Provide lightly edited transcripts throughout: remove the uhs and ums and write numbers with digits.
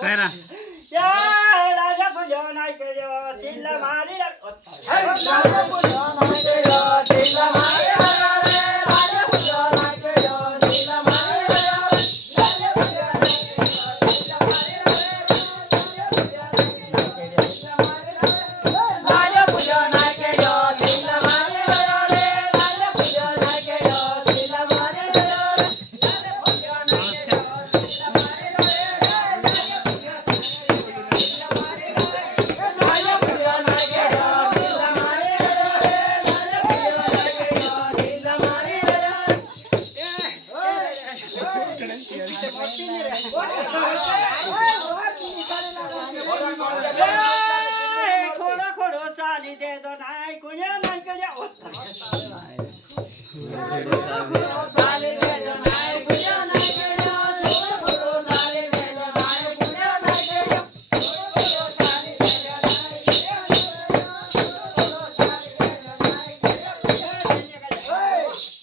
કરા યા રાજા પૂજો નાય કર્યો ચિલ્લા મારી રાજા પૂજો નાય કર્યો ચિલ્લા મારી રાજા પૂજો નાય કર્યો ચિલ્લા મારી રાજા પૂજો નાય ખોડો ખોડો ચાલી દે તો નાય કુણ્યા નાય કર્યો ચાલી દે તો નાય કુણ્યા નાય કર્યો ખોડો ચાલી દે તો નાય કુણ્યા નાય કર્યો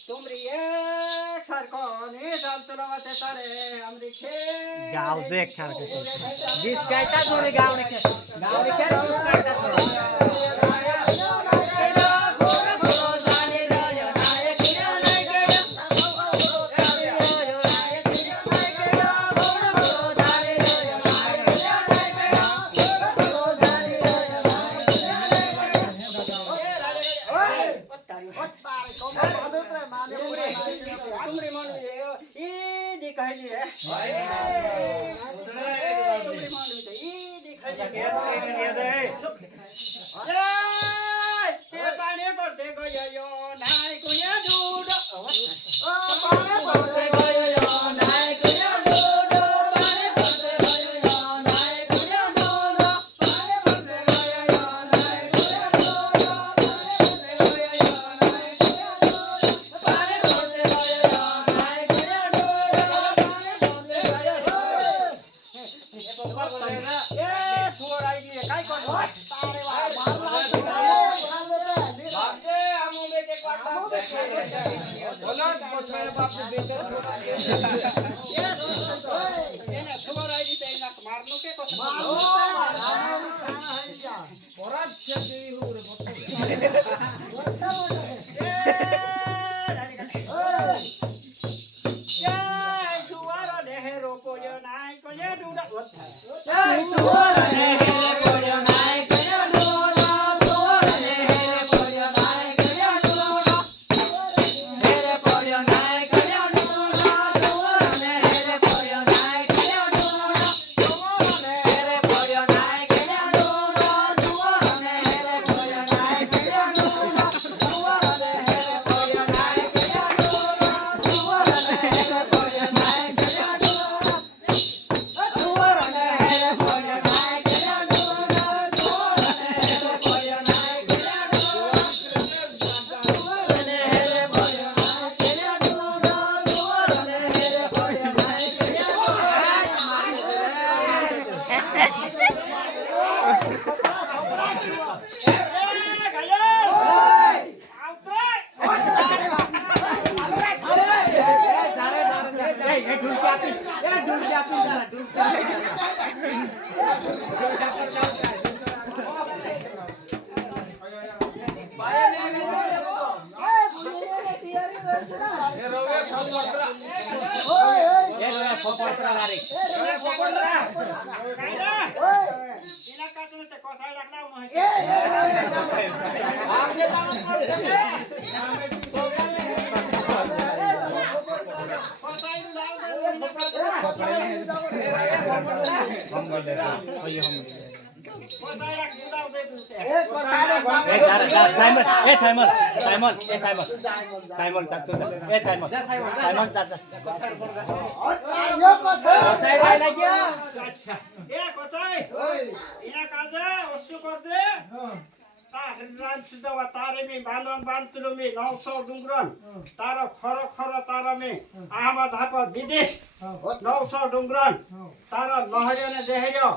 तुमरी एक सरको ने चालतो रवते तारे हमरी खे ગાવ દેખ ખાર કે गीत गायता थोडे गाव ने खे गीत गायता थोडे तुमरी मन ई दी कहली है तुमरी मन ई दी कहली ए पाणी पडते गयो नाय कुया दूध पाणी पडते गयो नाय कुया दूध पाणी पडते गयो नाय कुया दूध पाणी पडते गयो नाय कुया दूध पाणी पडते गयो नाय कुया दूध ए सोडाई दिए काय करतो तारे बापरे आमो बेटे काटा बोला मेरे बाप ने बेटे એને ખબર આવી તે એના મારનો કે કોસ મારનો પોરાજ છે જેવી હુરે જય સુવારો દેહરો કોયો નાય કોયો ડુડા જય સુવારો દેહરો કોયો નાય કોયો ડુડા સુવારો દેહરો કોયો નાય કોયો ડુડા દેહરો કોયો નાય કોયો ડુડા સુવારો દેહરો કોયો નાય કોયો ડુડા સુવારો દેહરો કોયો નાય કોયો ડુડા સુવારો દેહરો કોયો નાય કોયો ડુડા સુવારો દેહરો કોયો નાય કોયો ડુડા સુવારો દેહરો કોયો નાય કોયો तारे में बालन बांतलो में 900 डुंगरन तारा खरो खरो तारा में आमा धापा विदेश 900 डुंगरन तारा लहरियो ने देहरियो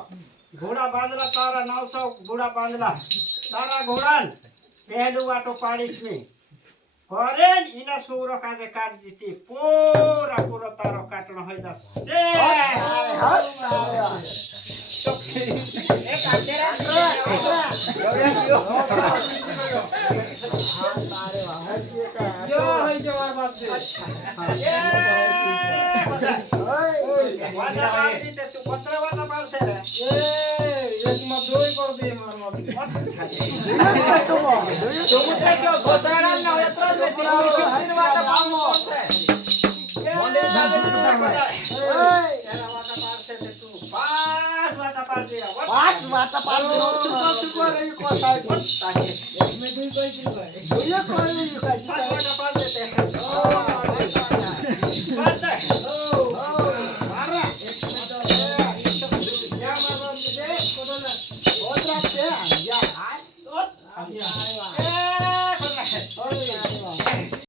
घोड़ा बांधला तारा 900 घोड़ा बांधला तारा घोड़न पहलू वाटो पाड़ीस में Koren ina suro kaze kaditi pura pura taro katno hoida. यो होई जवार बात दे Wata bagdi te tu kotra wata palse re. एक में दो ही कर दिए मार मार Tumute kyo gosaran na yatra me tin wata palmo. Monde wata palse te tu pas wata palse ra. पांच वाता पांच चुका चुका रही को साइड में दो कोई चुका है ये कोई नहीं का Pas wata palse te. Wata. मारा या मारा दे कोना और रात से या Eh,